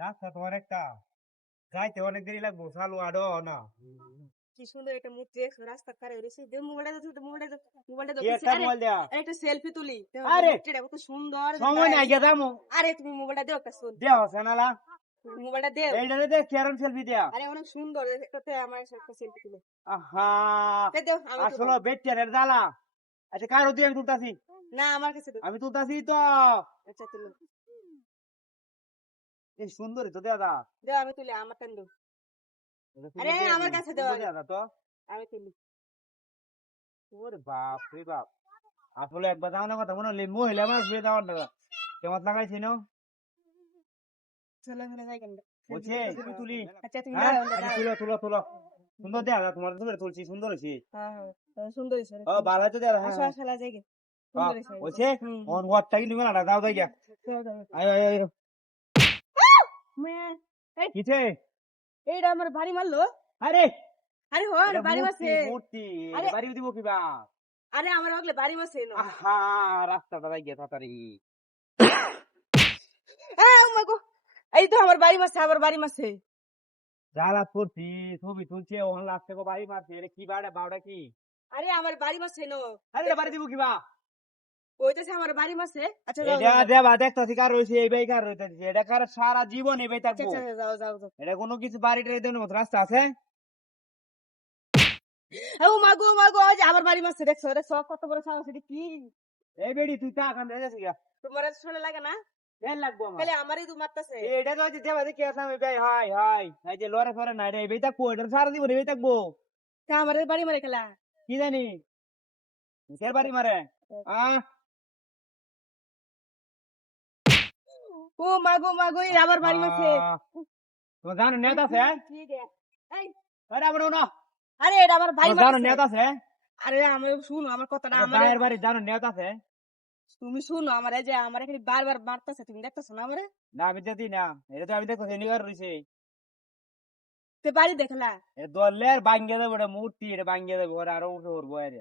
রাস্তা তো অনেকটা যাইতে অনেক দেরি লাগবো চালু আডো না। কি সুন্দর একটা মূর্তি রাস্তা পারে রয়েছে। দে মোবাইলটা দে মোবাইলটা দে মোবাইলটা দে একটা মোবাইল আরে একটা সেলফি তুলি। আরে! মূর্তিটা কত সুন্দর। সময় নাই গিয়ে দামো আরে তুমি মোবাইলটা দেও একটা শুন। দেয়া হচ্ছে নালা মোবাইলটা দেও। এইটাতে দেখ কেরম সেলফি দেয়া। আরে অনেক সুন্দর। একটাতে আমার একটা সেলফি তুলে। আহা! দে দেও আসলে তুলবো। বেচারের জ্বালা। আচ্ছা কারও দিয়ে আমি তুলতাছি? না আমার কাছে দাও আমি তুলতাছি তো। আচ্ছা তুলো। এই সুন্দরী তো দেয়া দা। দেও আমি তুলি আমার টান দেও। আরে, আমার কাছে দেওয়া আগে। দেয়া দা তো? আমি তুলি। ওরে বাপ রে বাপ। আসলে একবার যাওয়ার কথা মনে হলে মহিলা মানুষ বিয়ে যাওয়ার না। কেমন লাগাইছি না চলো চলো যাই কেন বলছে তুমি তুলি। আচ্ছা তুমি হ্যাঁ আচ্ছা। তুলো তুলো তুলো। সুন্দর দেয়া দা তোমার তো তুলছি সুন্দর হয়েছে হ্যাঁ হ্যাঁ হ্যাঁ, সুন্দর হয়েছে ও ভালো হয়েছে দেয়া হ্যাঁ আসো আসো যাই গে বলছে অন ওয়াটটা কিন্তু না দাও দাই গিয়া। আয় আয় আয়। কিছে এইটা আমার বাড়ি মারলো। আরে! আরে হো বাড়ি মারছে মূর্তি বাড়ি দিব কিবা আরে আমার বাড়ি মারছে এলো। আহা রাস্তাটা যাই গিয়া তাড়াতাড়ি। মা গো এই তো আমার বাড়ি মারছে আমার বাড়ি মারছে। জ্বালা পড়ছি ছবি তুলছে ওখানে কো বাড়ি মারছে। এটা কি বাড়া বাউটা কি? আরে আমার বাড়ি মারছে নো আরে বাড়ি দিব কিবা ওইটাছে আমার বাড়ি মারছে আচ্ছা এটা। দেবা দেখতাছি কার রয়েছে এই বাই কার রয়েছে এটা কার সারা জীবন এই বাই আচ্ছা থাকব। আচ্ছা যাও যাও যাও। এটা কোনো কিছু বাড়িটা দেওয়ার মতো রাস্তা আছে? ও মা গো মা গো আমার বাড়ি মারছে দেখছ দেখছ? কত বড় সাহস এটা কি? এই বেড়ি তুই তা কাম দেখেছি গা। তোমার শুনে লাগে না? ফেল লাগবো আমার? আমারই তো মারতাছে। এটা তো দেবা দেখি আসলাম এই বাই হাই হাই। এই যে লরে ফরে না এই বাই থাকব এটা সারা জীবন এই বাই থাকব। তা আমার বাড়ি মারে খেলা। কি জানি? কের বাড়ি মারে? আহ ও মা গো মা গো এই আমার বাড়ি মারছে তোমার জানো নেতা আছে? এই, আরে আমার না আরে এটা আমার তোমার জানো নেতা আছে? আরে আমি শুনো আমার কথাটা আমার গায়ের বাড়ি জানো নেতা আছে? তুমি শুনো আমার এই যে আমার এখানে বারবার মারতাছে তুমি দেখতেছো না আমারে? না আমি যদি না। এটা তো আমি দেখো শনিবার রয়েছে। তে বাড়ি দেখলা এ দলের বাঙ্গে দেবো এটা মূর্তি এটা বাঙ্গে দেবো ওরা আরও উঠে উঠবো এর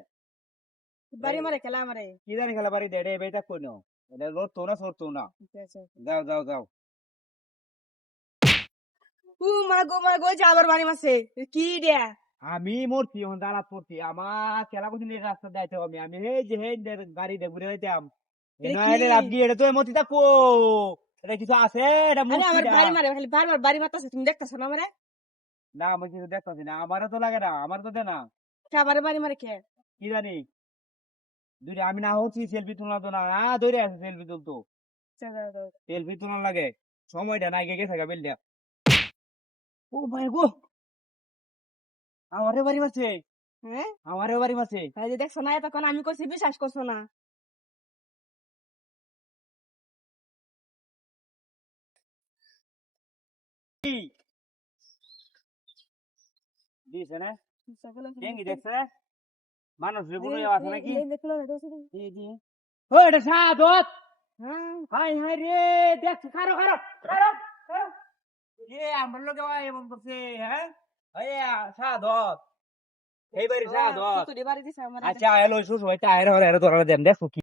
বাড়ি মারে খেলা আমারে কি জানি খেলা বাড়ি দেড়ে বেটা কই নাও? এটা লড়তো না সরতো না যাও যাও যাও। ও গো গো বাড়ি মারছে কি রে আমি দাঁড়াত পড়ছি আমার খেলা করছি রাস্তা হবে আমি। এই যে হে গাড়ি দিয়ে ঘুরে যাইতাম এটা তো মতি থাকো এটা কিছু আছে এটা আরে আমার বাড়ি মারে খালি বারবার বাড়ি মারতাছে তুমি দেখতেছো না আমারে না আমি কিছু দেখতেছি না। আমারও তো লাগে না আমার তো দে না। কে আমারে বাড়ি মারে কে? কি জানি? দুইটা আমি না হচ্ছি সেলফি তোলা তো না। ধরে আছে সেলফি তুলতো। সেলফি তোলা লাগে সময়টা নাই গেছে গা বেলটা ও ভাই গো! আমারে বাড়ি মারছে। হ্যাঁ? আমারে বাড়ি মারছে। এই যে দেখছ না এতক্ষণ আমি করছি বিশ্বাস করছ না। দিছে না? দেখছে মানুষ কোনো আছে নাকি? ও এটা সাদত হ্যাঁ। হাই হাই রে দেখ খারো খারো খারো এ আমার লোকে এমন করছে হ্যাঁ? এই সাদত এই বাড়ি সাদত তুই বাড়ি দিছে আমার আচ্ছা এলো শুশ ভাই টায়ার হরে এর দেন দেখো কি